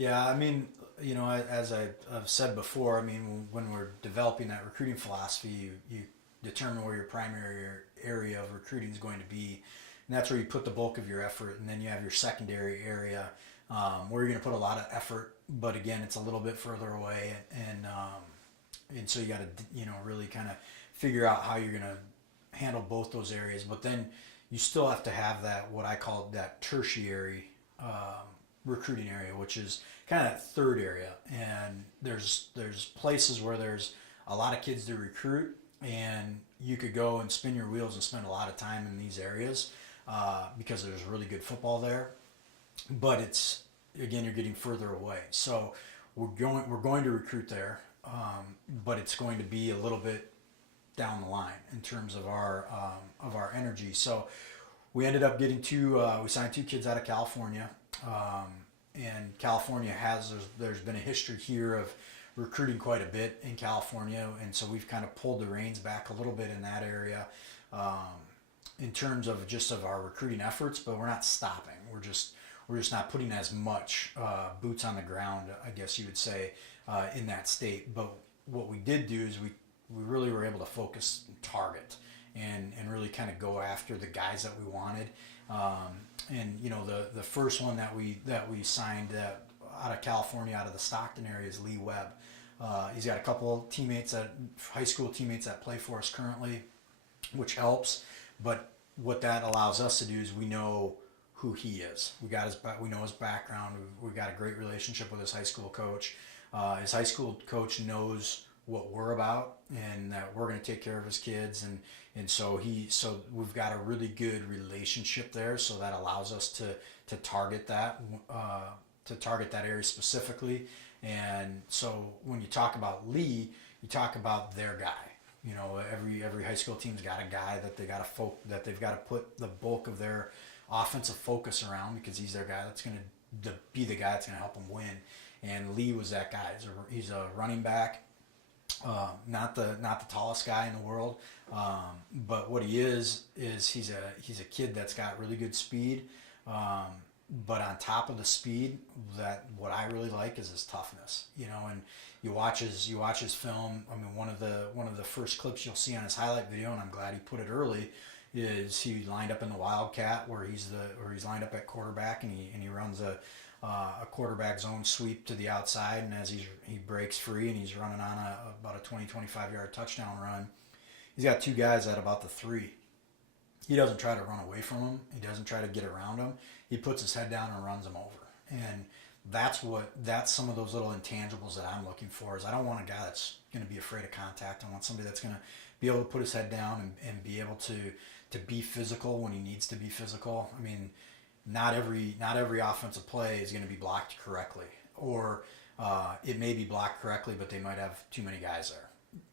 Yeah, I mean, as I've said before, I mean, when we're developing that recruiting philosophy, you determine where your primary area of recruiting is going to be, and that's where you put the bulk of your effort. And then you have your secondary area where you're going to put a lot of effort, but again, it's a little bit further away, and so you got to really kind of figure out how you're going to handle both those areas. But then you still have to have that what I call that tertiary recruiting area, which is kind of that third area. And there's places where there's a lot of kids to recruit, and you could go and spin your wheels and spend a lot of time in these areas because there's really good football there. But it's again you're getting further away, so we're going to recruit there, but it's going to be a little bit down the line in terms of our energy. So we ended up getting we signed two kids out of California. And California there's been a history here of recruiting quite a bit in California, and so we've kind of pulled the reins back a little bit in that area in terms of just of our recruiting efforts. But we're not stopping. We're just not putting as much boots on the ground, I guess you would say, in that state. But what we did do is we really were able to focus and target and really kind of go after the guys that we wanted. And the first one that we signed out of California, out of the Stockton area, is Lee Webb. He's got a couple high school teammates that play for us currently, which helps. But what that allows us to do is we know who he is. We know his background. We've got a great relationship with his high school coach. His high school coach knows what we're about and that we're going to take care of his kids, and so we've got a really good relationship there, so that allows us to target that area specifically. And so when you talk about Lee, you talk about their guy. Every high school team's got a guy that they've got to put the bulk of their offensive focus around, because he's their guy that's going to be the guy that's going to help them win. And Lee was that guy. He's a running back. Not the tallest guy in the world, but what he is he's a kid that's got really good speed. But on top of the speed, that what I really like is his toughness. And you watch his film. I mean, one of the first clips you'll see on his highlight video, and I'm glad he put it early, is he lined up in the Wildcat where he's lined up at quarterback, and he runs a quarterback zone sweep to the outside, and as he breaks free and he's running on about a 20-25 yard touchdown run, he's got two guys at about the 3. He doesn't try to run away from them. He doesn't try to get around them. He puts his head down and runs them over. And that's some of those little intangibles that I'm looking for. Is I don't want a guy that's going to be afraid of contact. I want somebody that's going to be able to put his head down and be able to be physical when he needs to be physical. I mean, not every offensive play is going to be blocked correctly, or it may be blocked correctly, but they might have too many guys there.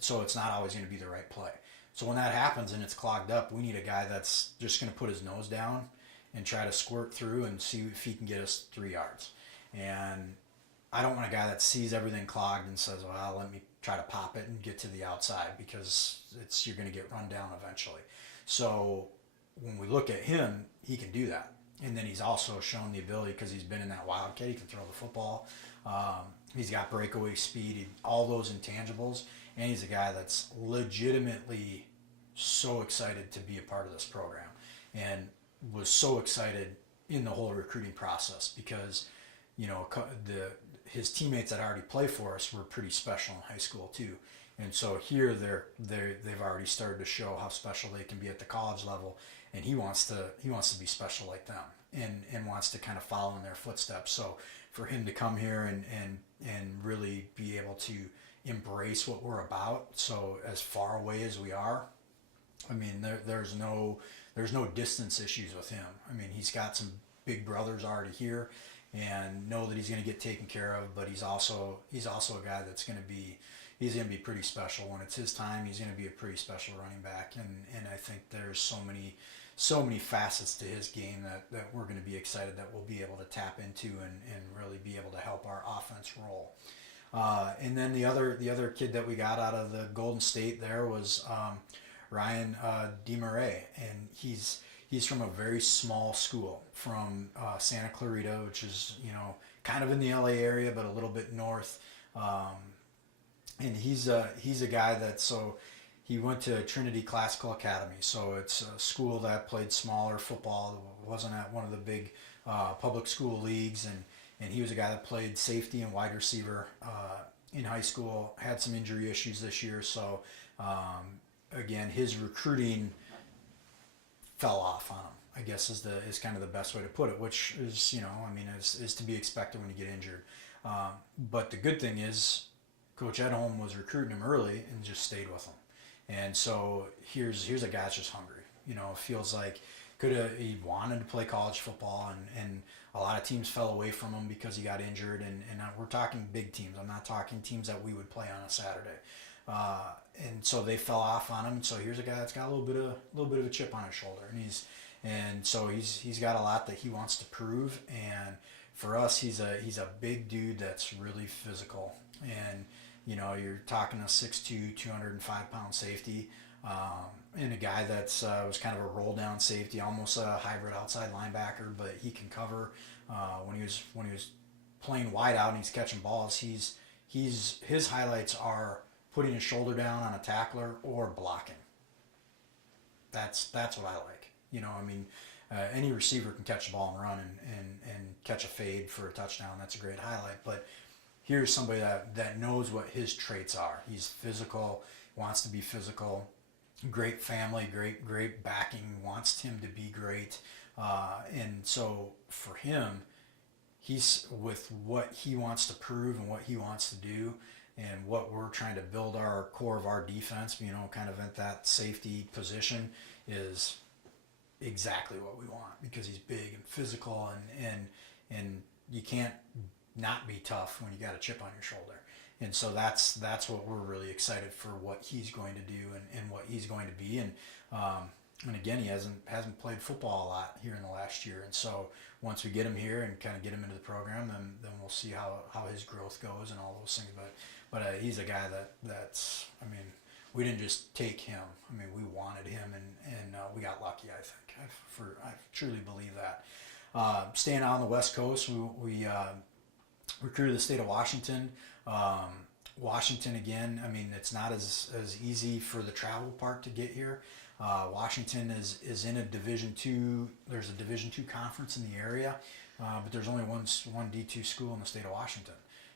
So it's not always going to be the right play. So when that happens and it's clogged up, we need a guy that's just going to put his nose down and try to squirt through and see if he can get us 3 yards. And I don't want a guy that sees everything clogged and says, well, let me try to pop it and get to the outside, because you're going to get run down eventually. So when we look at him, he can do that. And then he's also shown the ability, because he's been in that Wildcat, he can throw the football. He's got breakaway speed, all those intangibles. And he's a guy that's legitimately so excited to be a part of this program, and was so excited in the whole recruiting process, because his teammates that already play for us were pretty special in high school too. And so here they've already started to show how special they can be at the college level, and he wants to be special like them, and wants to kind of follow in their footsteps. So for him to come here and really be able to embrace what we're about, so as far away as we are, I mean, there's no distance issues with him. I mean, he's got some big brothers already here, and know that he's going to get taken care of. But he's also a guy that's going to be pretty special when it's his time. He's going to be a pretty special running back, and I think there's so many facets to his game that we're going to be excited that we'll be able to tap into and really be able to help our offense roll. And then the other kid that we got out of the Golden State there was Ryan DeMarais, and he's from a very small school from Santa Clarita, which is kind of in the LA area, but a little bit north. And he's a guy he went to Trinity Classical Academy. So it's a school that played smaller football. It wasn't at one of the big public school leagues, and he was a guy that played safety and wide receiver in high school. Had some injury issues this year, so again, his recruiting fell off on him, I guess is kind of the best way to put it, which is, is to be expected when you get injured. But the good thing is Coach Edholm was recruiting him early and just stayed with him. And so here's a guy that's just hungry. Feels like he wanted to play college football, and a lot of teams fell away from him because he got injured. And we're talking big teams. I'm not talking teams that we would play on a Saturday. And so they fell off on him. So here's a guy that's got a little bit of a chip on his shoulder, and so he's got a lot that he wants to prove. And for us, he's a big dude that's really physical. And you're talking a 6'2", 205-pound safety, and a guy that's was kind of a roll down safety, almost a hybrid outside linebacker, but he can cover. When he was playing wide out and he's catching balls, his highlights are putting his shoulder down on a tackler or blocking. That's what I like. Any receiver can catch the ball and run and catch a fade for a touchdown. That's a great highlight. But here's somebody that knows what his traits are. He's physical, wants to be physical, great family, great backing, wants him to be great. And so for him, he's with what he wants to prove and what he wants to do, and what we're trying to build our core of our defense, kind of at that safety position, is exactly what we want, because he's big and physical, and you can't not be tough when you got a chip on your shoulder. And so that's what we're really excited for, what he's going to do and what he's going to be. And again, he hasn't played football a lot here in the last year. And so once we get him here and kind of get him into the program, then we'll see how his growth goes and all those things. But he's a guy that's we didn't just take him. We wanted him, and we got lucky, I think. I truly believe that. Staying out on the West Coast, we recruited the state of Washington. Washington, again, it's not as easy for the travel part to get here. Washington is in a Division II. There's a Division II conference in the area, but there's only one D2 school in the state of Washington,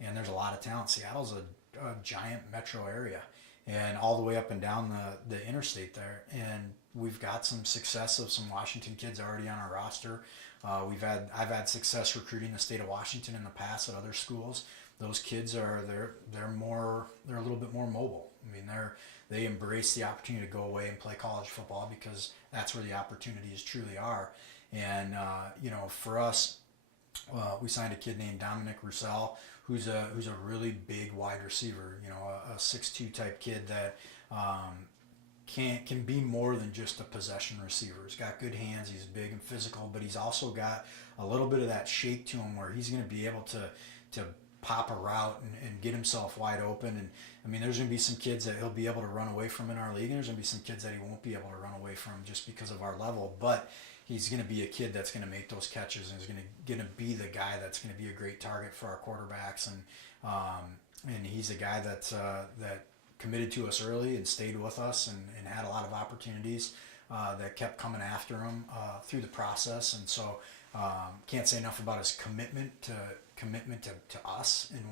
and there's a lot of talent. Seattle's a giant metro area, and all the way up and down the interstate there. And we've got some success of some Washington kids already on our roster. I've had success recruiting the state of Washington in the past at other schools. Those kids they're a little bit more mobile. They embrace the opportunity to go away and play college football, because that's where the opportunities truly are. And for us, we signed a kid named Dominic Roussel, who's a really big wide receiver. A 6'2" type kid that can be more than just a possession receiver. He's got good hands. He's big and physical, but he's also got a little bit of that shake to him, where he's going to be able to pop a route and get himself wide open. And there's going to be some kids that he'll be able to run away from in our league, and there's going to be some kids that he won't be able to run away from just because of our level. But he's going to be a kid that's going to make those catches, and is going to be the guy that's going to be a great target for our quarterbacks. And he's a guy that committed to us early and stayed with us and had a lot of opportunities that kept coming after him through the process. And so can't say enough about his commitment to us and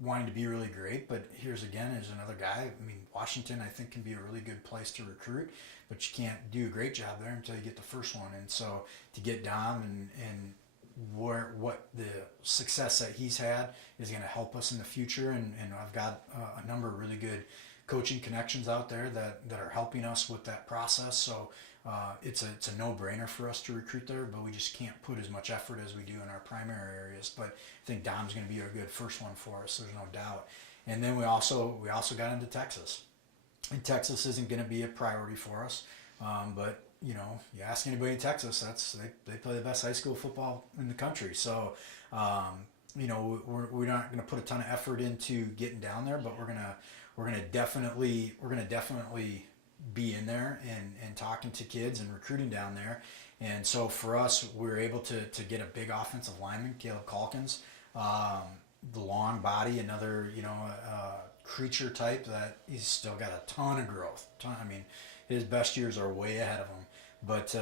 wanting to be really great. But here's another guy. Washington, I think, can be a really good place to recruit, but you can't do a great job there until you get the first one. And so to get Dom and what the success that he's had is going to help us in the future. And I've got a number of really good coaching connections out there that are helping us with that process. So it's a no-brainer for us to recruit there, but we just can't put as much effort as we do in our primary areas. But I think Dom's going to be a good first one for us. There's no doubt. And then we also got into Texas, and Texas isn't going to be a priority for us. But you ask anybody in Texas, they play the best high school football in the country. So we're not going to put a ton of effort into getting down there, but we're gonna definitely be in there and talking to kids and recruiting down there. And so for us, we were able to get a big offensive lineman, Caleb Calkins, the long body, another, creature type that he's still got a ton of growth. I mean, his best years are way ahead of him. But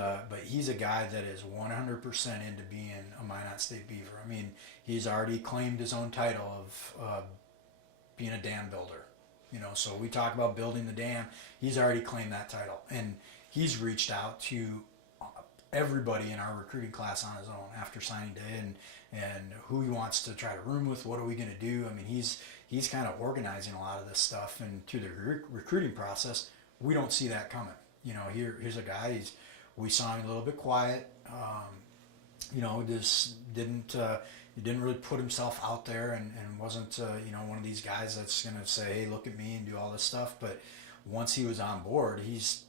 he's a guy that is 100% into being a Minot State Beaver. I mean, he's already claimed his own title of being a dam builder. So we talk about building the dam. He's already claimed that title, and he's reached out to everybody in our recruiting class on his own after signing day, and who he wants to try to room with. What are we going to do? I mean, he's kind of organizing a lot of this stuff, and through the recruiting process, we don't see that coming. Here's a guy. We saw him a little bit quiet. Just he didn't really put himself out there, and wasn't one of these guys that's going to say, hey, look at me and do all this stuff. But once he was on board, he's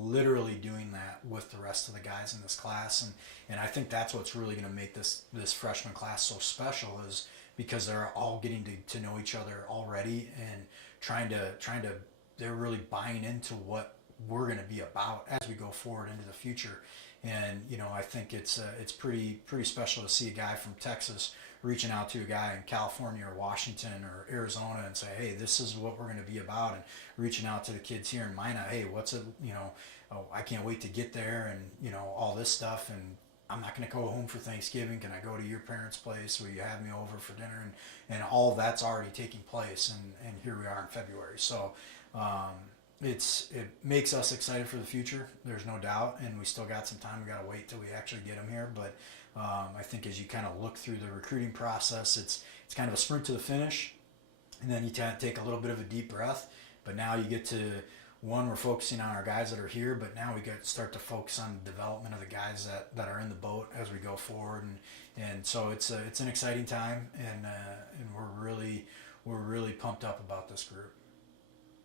literally doing that with the rest of the guys in this class, and I think that's what's really going to make this freshman class so special, is because they're all getting to know each other already, and trying to they're really buying into what we're going to be about as we go forward into the future. And I think it's pretty special to see a guy from Texas reaching out to a guy in California or Washington or Arizona and say, hey, this is what we're going to be about, and reaching out to the kids here in Minot, hey, I can't wait to get there, and all this stuff, and I'm not going to go home for Thanksgiving. Can I go to your parents' place? Will you have me over for dinner? And all of that's already taking place, and here we are in February. So it makes us excited for the future. There's no doubt, and we still got some time. We got to wait till we actually get them here. But I think as you kind of look through the recruiting process, it's kind of a sprint to the finish, and then you take a little bit of a deep breath. But now you get to, we're focusing on our guys that are here, but now we got to start to focus on the development of the guys that are in the boat as we go forward. And so it's an exciting time, and we're really pumped up about this group.